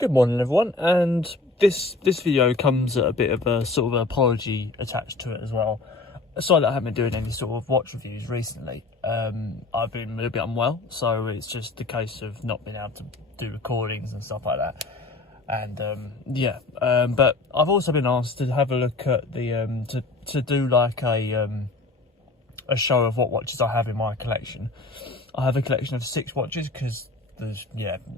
Good morning everyone, and this video comes at a bit of a sort of apology attached to it as well. Sorry that I haven't been doing any sort of watch reviews recently. I've been a little bit unwell, so it's just a case of not being able to do recordings and stuff like that. And but I've also been asked to have a look at the to do like a show of what watches I have in my collection. I have a collection of 6 watches because there's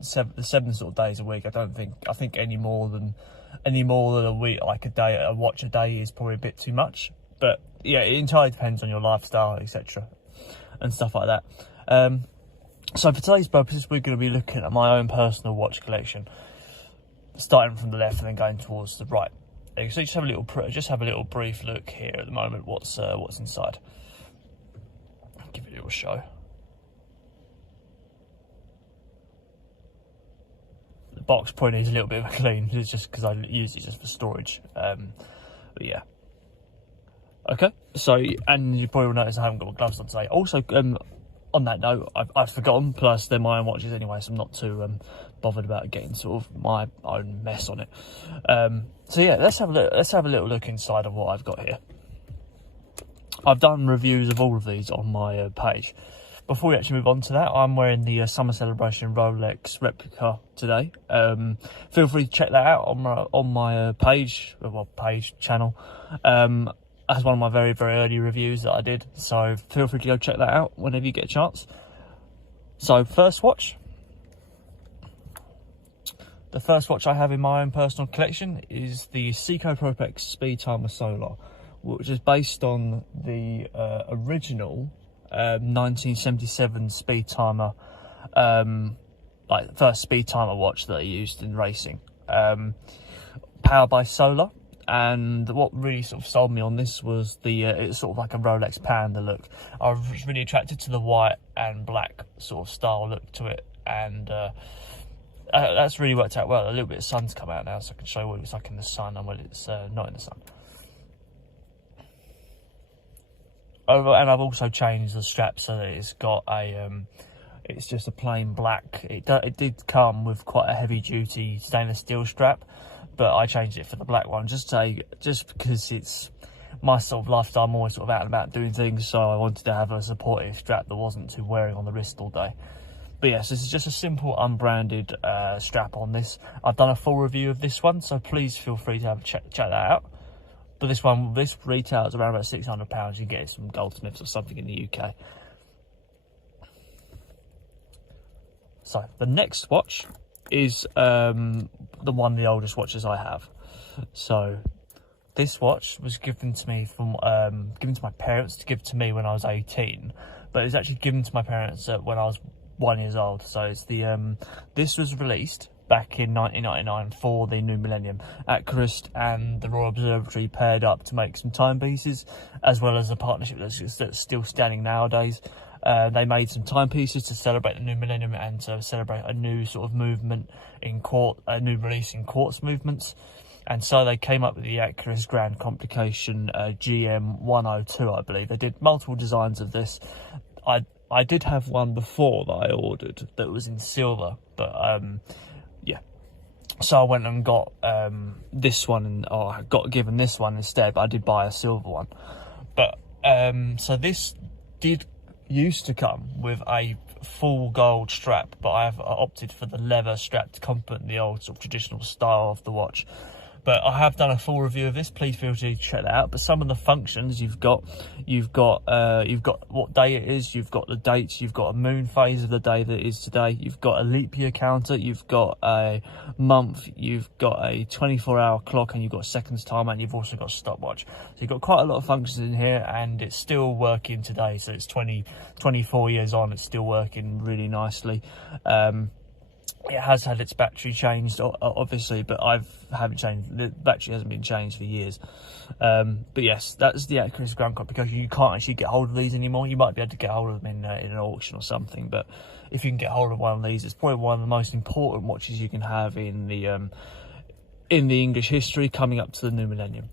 seven sort of days a week. I think any more than a week, like a watch a day is probably a bit too much. But yeah, it entirely depends on your lifestyle, etc. and stuff like that. So for today's purposes, we're going to be looking at my own personal watch collection, starting from the left and then going towards the right. So just have a little brief look here at the moment. What's inside? I'll give it a little show. The box probably needs a little bit of a clean. It's just because I use it just for storage. But yeah. Okay. So, and you probably will notice I haven't got my gloves on today. Also, on that note, I've forgotten. Plus, they're my own watches anyway, so I'm not too bothered about getting sort of my own mess on it. So yeah, let's have a little look inside of what I've got here. I've done reviews of all of these on my page. Before we actually move on to that, I'm wearing the Summer Celebration Rolex replica today. Feel free to check that out on my channel. As one of my very, very early reviews that I did. So feel free to go check that out whenever you get a chance. So first watch. The first watch I have in my own personal collection is the Seiko Prospex Speedtimer Solar, which is based on the original 1977 Speedtimer, like first Speedtimer watch that I used in racing, powered by solar. And what really sort of sold me on this was the it's sort of like a Rolex Panda look. I was really attracted to the white and black sort of style look to it, and that's really worked out well. A little bit of sun's come out now, so I can show you what it looks like in the sun and when it's not in the sun. And I've also changed the strap so that it's got a it's just a plain black. It did come with quite a heavy duty stainless steel strap, but I changed it for the black one just because it's my sort of lifestyle. I'm always sort of out and about doing things, so I wanted to have a supportive strap that wasn't too wearing on the wrist all day. But yes, this is just a simple unbranded strap on this. I've done a full review of this one, so please feel free to have check that out. But this retails around about £600. You get it from Goldsmiths or something in the UK. So the next watch is one of the oldest watches I have. So this watch was given to me from given to my parents to give to me when I was 18, but it was actually given to my parents when I was 1 year old. So it's the this was released back in 1999 for the new millennium. Accurist and the Royal Observatory paired up to make some timepieces, as well as a partnership that's still standing nowadays. They made some timepieces to celebrate the new millennium and to celebrate a new sort of movement in a new release in quartz movements. And so they came up with the Accurist Grand Complication GM 102, I believe. They did multiple designs of this. I did have one before that I ordered that was in silver, but yeah. So I went and got this one, and I got given this one instead, but I did buy a silver one. But so this used to come with a full gold strap, but I have opted for the leather strap to complement the old sort of traditional style of the watch. But I have done a full review of this. Please feel free to check that out. But some of the functions you've got what day it is, you've got the dates, you've got a moon phase of the day that it is today, you've got a leap year counter, you've got a month, you've got a 24-hour clock, and you've got a seconds timer, and you've also got a stopwatch. So you've got quite a lot of functions in here, and it's still working today. So it's 24 years on, it's still working really nicely. It has had its battery changed, obviously, but the battery hasn't been changed for years. But yes, that's the Accurist Grand Complication. You can't actually get hold of these anymore. You might be able to get hold of them in an auction or something, but if you can get hold of one of these, it's probably one of the most important watches you can have in the English history coming up to the new millennium.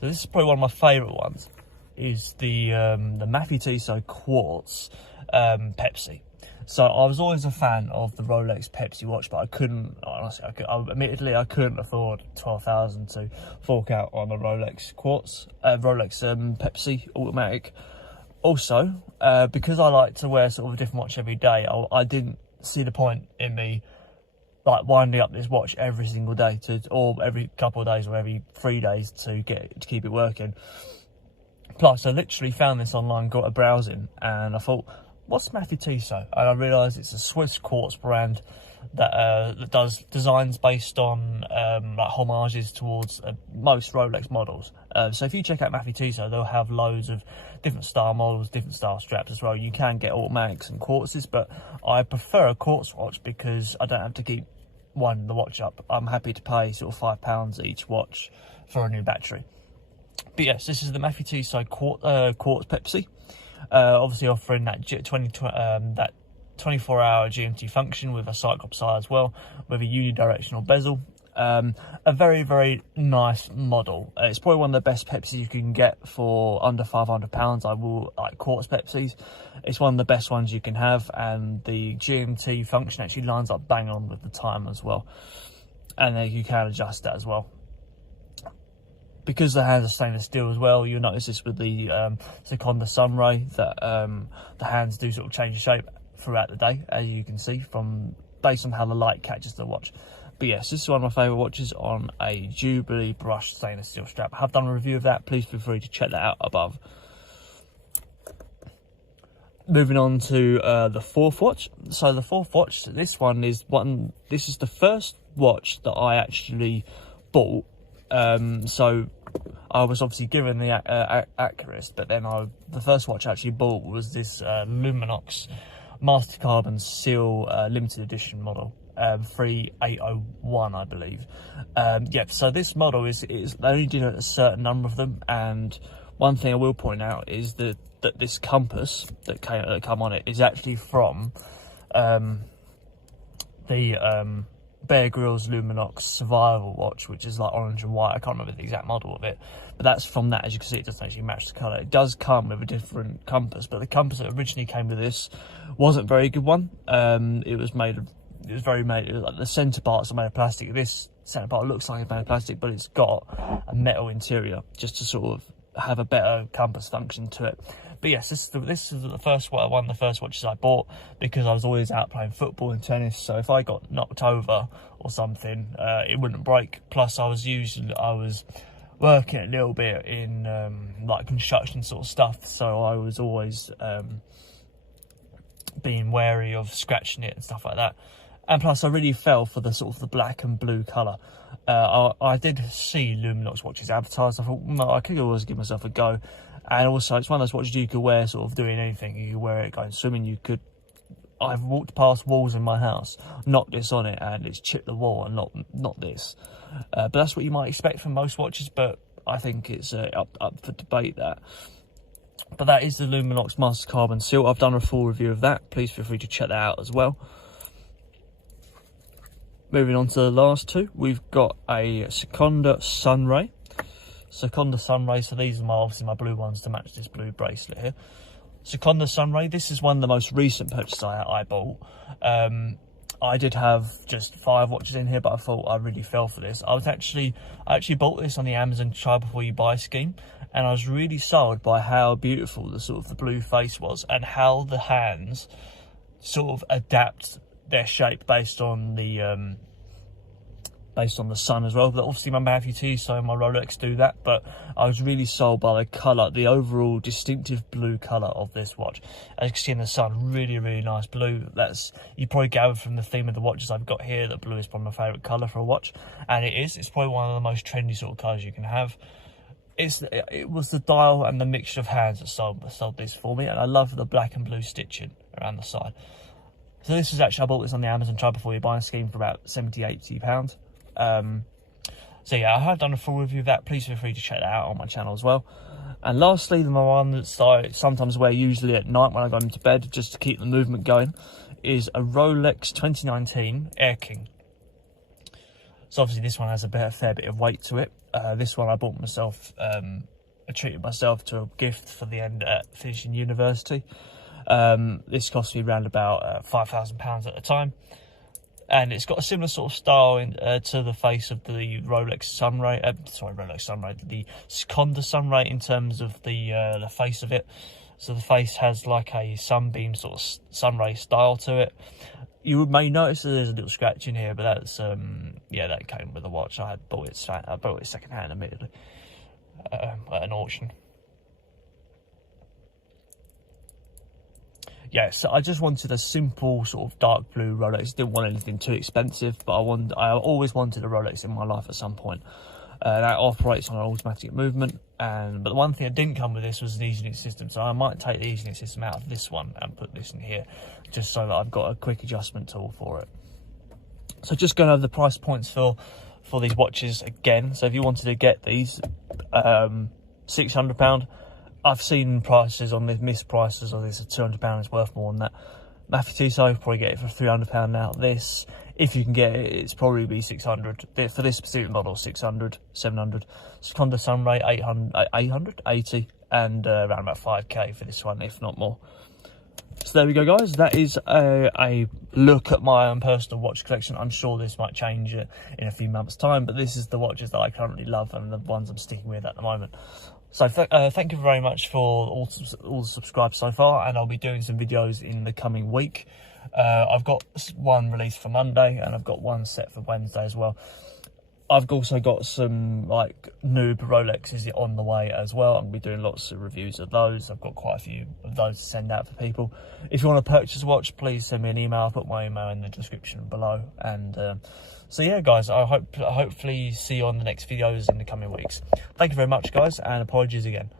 So this is probably one of my favourite ones. Is the Mathey Tissot Quartz Pepsi. So I was always a fan of the Rolex Pepsi watch, but I couldn't, honestly, admittedly, I couldn't afford 12,000 to fork out on a Rolex Quartz, Rolex Pepsi automatic. Also, because I like to wear sort of a different watch every day, I didn't see the point in me like winding up this watch every single day or every couple of days or every 3 days to keep it working. Plus, I literally found this online, got a browsing, and I thought, what's Mathey Tissot? And I realised it's a Swiss quartz brand that does designs based on like homages towards most Rolex models. So if you check out Mathey Tissot, they'll have loads of different style models, different style straps as well. You can get automatics and quartzes, but I prefer a quartz watch because I don't have to keep winding the watch up. I'm happy to pay sort of £5 each watch for a new battery. But yes, this is the Mathey Tissot Quartz Pepsi. Obviously offering that 24-hour GMT function with a Seiko Prospex as well, with a unidirectional bezel. A very, very nice model. It's probably one of the best Pepsis you can get for under £500. I will like Quartz Pepsis. It's one of the best ones you can have, and the GMT function actually lines up bang on with the time as well. And you can adjust that as well. Because the hands are stainless steel as well, you'll notice this with the Seiko Sunray, that the hands do sort of change shape throughout the day, as you can see, based on how the light catches the watch. But yes, this is one of my favourite watches on a Jubilee brushed stainless steel strap. I have done a review of that, please feel free to check that out above. Moving on to the fourth watch. So the fourth watch, this is the first watch that I actually bought. So I was obviously given the Accurist, but then the first watch I actually bought was this Luminox Master Carbon Seal limited edition model, 3801, I believe. Yeah, so this model is they only did a certain number of them, and one thing I will point out is that this compass that come on it is actually from the Bear Grylls Luminox Survival watch, which is like orange and white. I can't remember the exact model of it, but that's from that. As you can see, it doesn't actually match the colour. It does come with a different compass, but the compass that originally came with this wasn't a very good one. It was like the centre parts are made of plastic. This centre part looks like it's made of plastic, but it's got a metal interior just to sort of have a better compass function to it. But yes, this is the first one of the first watches I bought, because I was always out playing football and tennis. So if I got knocked over or something, it wouldn't break. Plus, I was working a little bit in like construction sort of stuff, so I was always being wary of scratching it and stuff like that. And plus, I really fell for the sort of the black and blue colour. I did see Luminox watches advertised. I thought, no, I could always give myself a go. And also, it's one of those watches you could wear sort of doing anything. You could wear it going swimming. I've walked past walls in my house, knocked this on it, and it's chipped the wall, and not this. But that's what you might expect from most watches, but I think it's up for debate, that. But that is the Luminox Master Carbon Seal. I've done a full review of that. Please feel free to check that out as well. Moving on to the last two, we've got a Seiko Sunray. Seiko Sunray, so these are obviously my blue ones to match this blue bracelet here. Seiko Sunray, this is one of the most recent purchases I bought. I did have just 5 watches in here, but I thought I really fell for this. I actually bought this on the Amazon Try Before You Buy scheme, and I was really sold by how beautiful the blue face was, and how the hands sort of adapt their shape based on the sun as well. But obviously my Mathey Tissot and my Rolex do that, but I was really sold by the colour, the overall distinctive blue colour of this watch. As you can see in the sun, really, really nice blue. You probably gathered from the theme of the watches I've got here that blue is probably my favourite colour for a watch, and it is. It's probably one of the most trendy sort of colours you can have. It was the dial and the mixture of hands that sold this for me, and I love the black and blue stitching around the side. So this is actually, I bought this on the Amazon Try Before You Buy scheme for about £70–80. So yeah, I have done a full review of that. Please feel free to check that out on my channel as well. And lastly, the one that I sometimes wear usually at night when I go into bed, just to keep the movement going, is a Rolex 2019 Air King. So obviously this one has a fair bit of weight to it. This one I bought myself, I treated myself to a gift for the end at finishing university. This cost me around about £5,000 at the time. And it's got a similar sort of style to the face of the Rolex Sunray, the Seconda Sunray in terms of the face of it. So the face has like a sunbeam sort of sunray style to it. You may notice that there's a little scratch in here, but that's yeah, that came with the watch. I bought it second hand, admittedly, at an auction. Yeah, so I just wanted a simple sort of dark blue Rolex. Didn't want anything too expensive, but I always wanted a Rolex in my life at some point. That operates on an automatic movement, but the one thing that didn't come with this was an EasyKnit system, so I might take the EasyKnit system out of this one and put this in here, just so that I've got a quick adjustment tool for it. So just going over the price points for these watches again. So if you wanted to get these, £600. I've seen prices on this, missed prices on this, £200 is worth more than that. Mathey Tissot, probably get it for £300 now. This, if you can get it, it's probably be 600 for this specific model. 600, 700. Seconda Sunray 80, and around about 5k for this one, if not more. So there we go, guys. That is a look at my own personal watch collection. I'm sure this might change in a few months' time, but this is the watches that I currently love and the ones I'm sticking with at the moment. So thank you very much for all the subscribers so far, and I'll be doing some videos in the coming week. I've got one released for Monday, and I've got one set for Wednesday as well. I've also got some like noob Rolexes on the way as well. I'm going to be doing lots of reviews of those. I've got quite a few of those to send out for people. If you want to purchase a watch, please send me an email. I'll put my email in the description below. And so yeah, guys, I hopefully see you on the next videos in the coming weeks. Thank you very much, guys, and apologies again.